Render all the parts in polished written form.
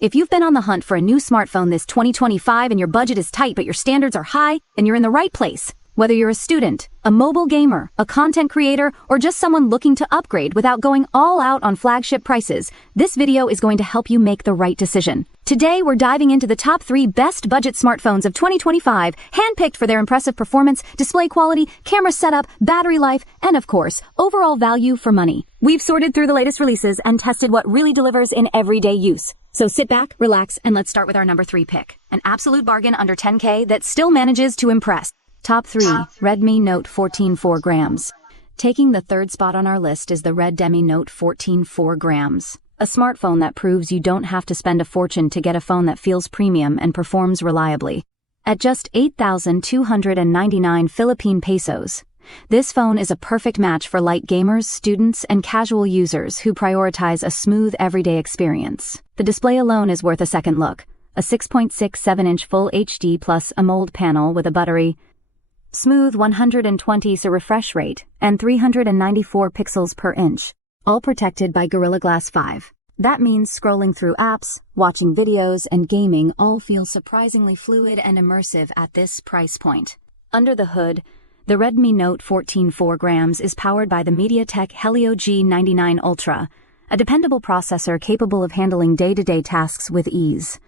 If you've been on the hunt for a new smartphone this 2025 and your budget is tight but your standards are high, then you're in the right place. Whether you're a student, a mobile gamer, a content creator, or just someone looking to upgrade without going all out on flagship prices, this video is going to help you make the right decision. Today, we're diving into the top 3 best budget smartphones of 2025, handpicked for their impressive performance, display quality, camera setup, battery life, and of course, overall value for money. We've sorted through the latest releases and tested what really delivers in everyday use. So sit back, relax, and let's start with our number 3 pick. An absolute bargain under 10K that still manages to impress. Top 3, Redmi Note 14 4 grams. Taking the third spot on our list is the Redmi Note 14 4 grams. A smartphone that proves you don't have to spend a fortune to get a phone that feels premium and performs reliably. At just 8,299 Philippine pesos, this phone is a perfect match for light gamers, students, and casual users who prioritize a smooth everyday experience. The display alone is worth a second look. A 6.67-inch Full HD Plus AMOLED panel with a buttery, smooth 120 Hz refresh rate, and 394 pixels per inch, all protected by Gorilla Glass 5. That means scrolling through apps, watching videos, and gaming all feel surprisingly fluid and immersive at this price point. Under the hood, the Redmi Note 14 4 grams is powered by the MediaTek Helio G99 Ultra, a dependable processor capable of handling day-to-day tasks with ease.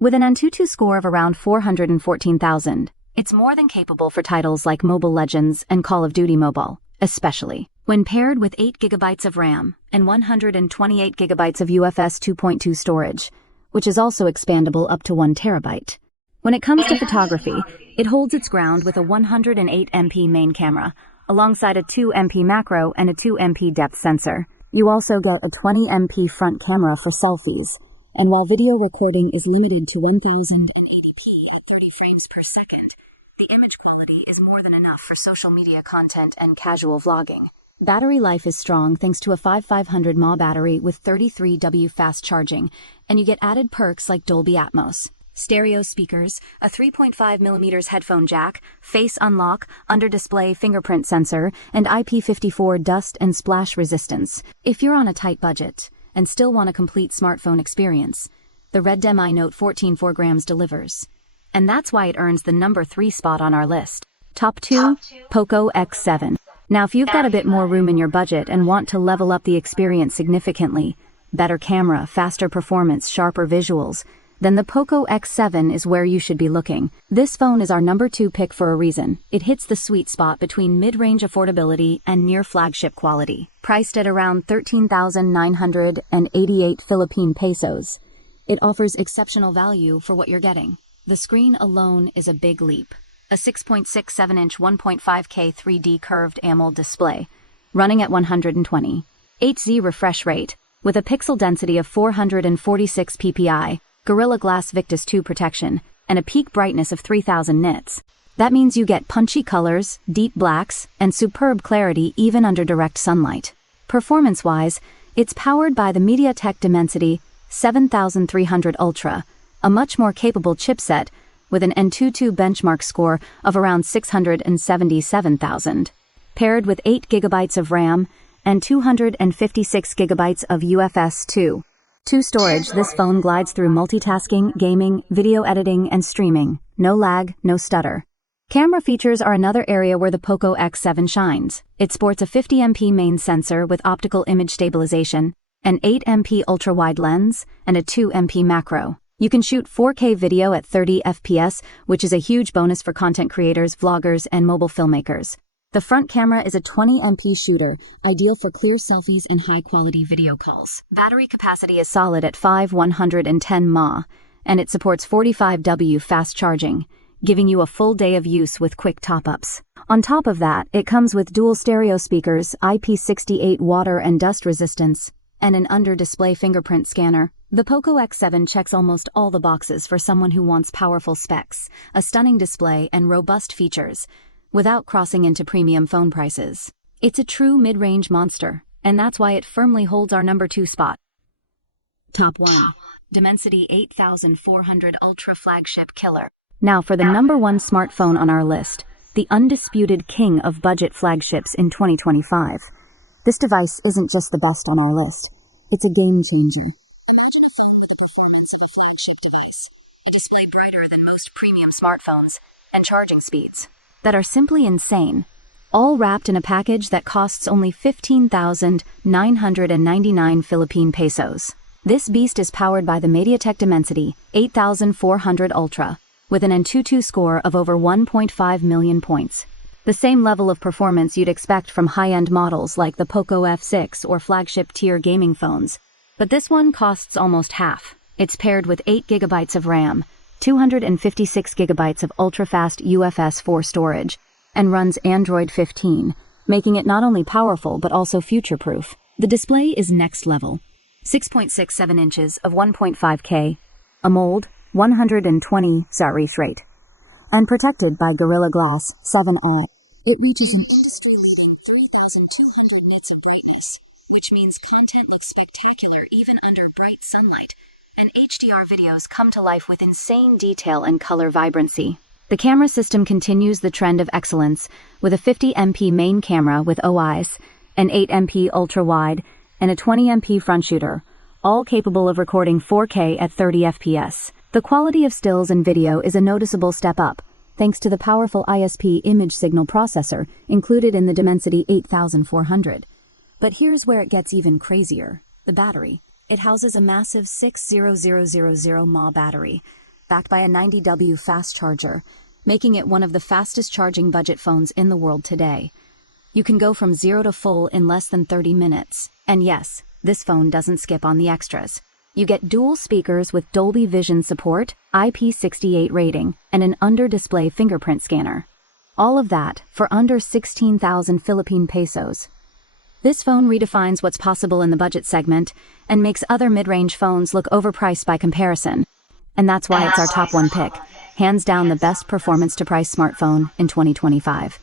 With an Antutu score of around 414,000, it's more than capable for titles like Mobile Legends and Call of Duty Mobile, especially when paired with 8 GB of RAM and 128 GB of UFS 2.2 storage, which is also expandable up to 1 TB. When it comes to photography, it holds its ground with a 108MP main camera, alongside a 2MP macro and a 2MP depth sensor. You also get a 20MP front camera for selfies, and while video recording is limited to 1080p at 30 frames per second, the image quality is more than enough for social media content and casual vlogging. Battery life is strong thanks to a 5500 mAh battery with 33W fast charging, and you get added perks like Dolby Atmos, stereo speakers, a 3.5mm headphone jack, face unlock, under-display fingerprint sensor, and IP54 dust and splash resistance. If you're on a tight budget and still want a complete smartphone experience, the Redmi Note 14 4 grams delivers. And that's why it earns the number 3 spot on our list. Top 2, Poco X7. Now if you've got a bit more room in your budget and want to level up the experience significantly, better camera, faster performance, sharper visuals, then the Poco X7 is where you should be looking. This phone is our number 2 pick for a reason. It hits the sweet spot between mid-range affordability and near flagship quality. Priced at around 13,988 Philippine pesos, it offers exceptional value for what you're getting. The screen alone is a big leap. A 6.67-inch 1.5K 3D curved AMOLED display, running at 120 Hz refresh rate, with a pixel density of 446 ppi, Gorilla Glass Victus 2 protection, and a peak brightness of 3000 nits. That means you get punchy colors, deep blacks, and superb clarity even under direct sunlight. Performance-wise, it's powered by the MediaTek Dimensity 7300 Ultra, a much more capable chipset with an Antutu benchmark score of around 677,000. Paired with 8 GB of RAM and 256 GB of UFS 2.2 storage, this phone glides through multitasking, gaming, video editing, and streaming. No lag, no stutter. Camera features are another area where the Poco X7 shines. It sports a 50MP main sensor with optical image stabilization, an 8MP ultra-wide lens, and a 2MP macro. You can shoot 4K video at 30 FPS, which is a huge bonus for content creators, vloggers, and mobile filmmakers. The front camera is a 20MP shooter, ideal for clear selfies and high-quality video calls. Battery capacity is solid at 110 mAh, and it supports 45W fast charging, giving you a full day of use with quick top-ups. On top of that, it comes with dual stereo speakers, IP68 water and dust resistance, and an under-display fingerprint scanner. The Poco X7 checks almost all the boxes for someone who wants powerful specs, a stunning display, and robust features, without crossing into premium phone prices. It's a true mid-range monster, and that's why it firmly holds our number 2 spot. Top 1. Dimensity 8400 Ultra Flagship Killer. Now for the number 1 smartphone on our list, the undisputed king of budget flagships in 2025. This device isn't just the best on our list, it's a game changer. Imagine a phone with the performance quieter than most premium smartphones, and charging speeds that are simply insane, all wrapped in a package that costs only 15,999 Philippine pesos. This beast is powered by the MediaTek Dimensity 8400 Ultra, with an Antutu score of over 1.5 million points. The same level of performance you'd expect from high-end models like the Poco F6 or flagship-tier gaming phones. But this one costs almost half. It's paired with 8 GB of RAM, 256 GB of ultra-fast UFS 4 storage, and runs Android 15, making it not only powerful but also future-proof. The display is next level. 6.67 inches of 1.5K, AMOLED, 120 refresh rate, and protected by Gorilla Glass 7i. It reaches an industry-leading 3,200 nits of brightness, which means content looks spectacular even under bright sunlight, and HDR videos come to life with insane detail and color vibrancy. The camera system continues the trend of excellence with a 50MP main camera with OIS, an 8MP ultra-wide, and a 20MP front shooter, all capable of recording 4K at 30 FPS. The quality of stills and video is a noticeable step up, thanks to the powerful ISP image signal processor included in the Dimensity 8400. But here's where it gets even crazier: the battery. It houses a massive 60000 mAh battery, backed by a 90W fast charger, making it one of the fastest charging budget phones in the world today. You can go from 0 to full in less than 30 minutes. And yes, this phone doesn't skip on the extras. You get dual speakers with Dolby Vision support, IP68 rating, and an under-display fingerprint scanner. All of that for under 16,000 Philippine pesos. This phone redefines what's possible in the budget segment and makes other mid-range phones look overpriced by comparison. And that's why it's our top one pick, hands down the best performance-to-price smartphone in 2025.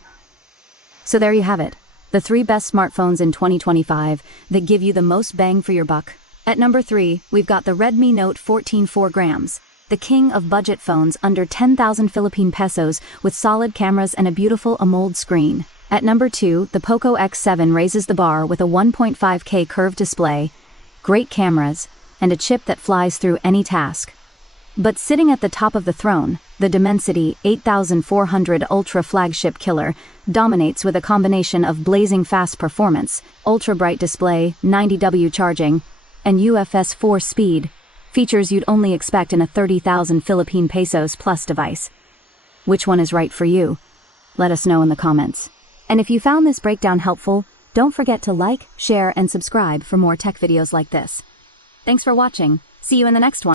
So there you have it, the 3 best smartphones in 2025 that give you the most bang for your buck. At number 3, we've got the Redmi Note 14 4 grams, the king of budget phones under 10,000 Philippine pesos with solid cameras and a beautiful AMOLED screen. At number 2, the Poco X7 raises the bar with a 1.5K curved display, great cameras, and a chip that flies through any task. But sitting at the top of the throne, the Dimensity 8400 Ultra flagship killer dominates with a combination of blazing fast performance, ultra-bright display, 90W charging, and UFS 4 speed, features you'd only expect in a 30,000 Philippine pesos plus device. Which one is right for you? Let us know in the comments. And if you found this breakdown helpful, don't forget to like, share, and subscribe for more tech videos like this. Thanks for watching. See you in the next one.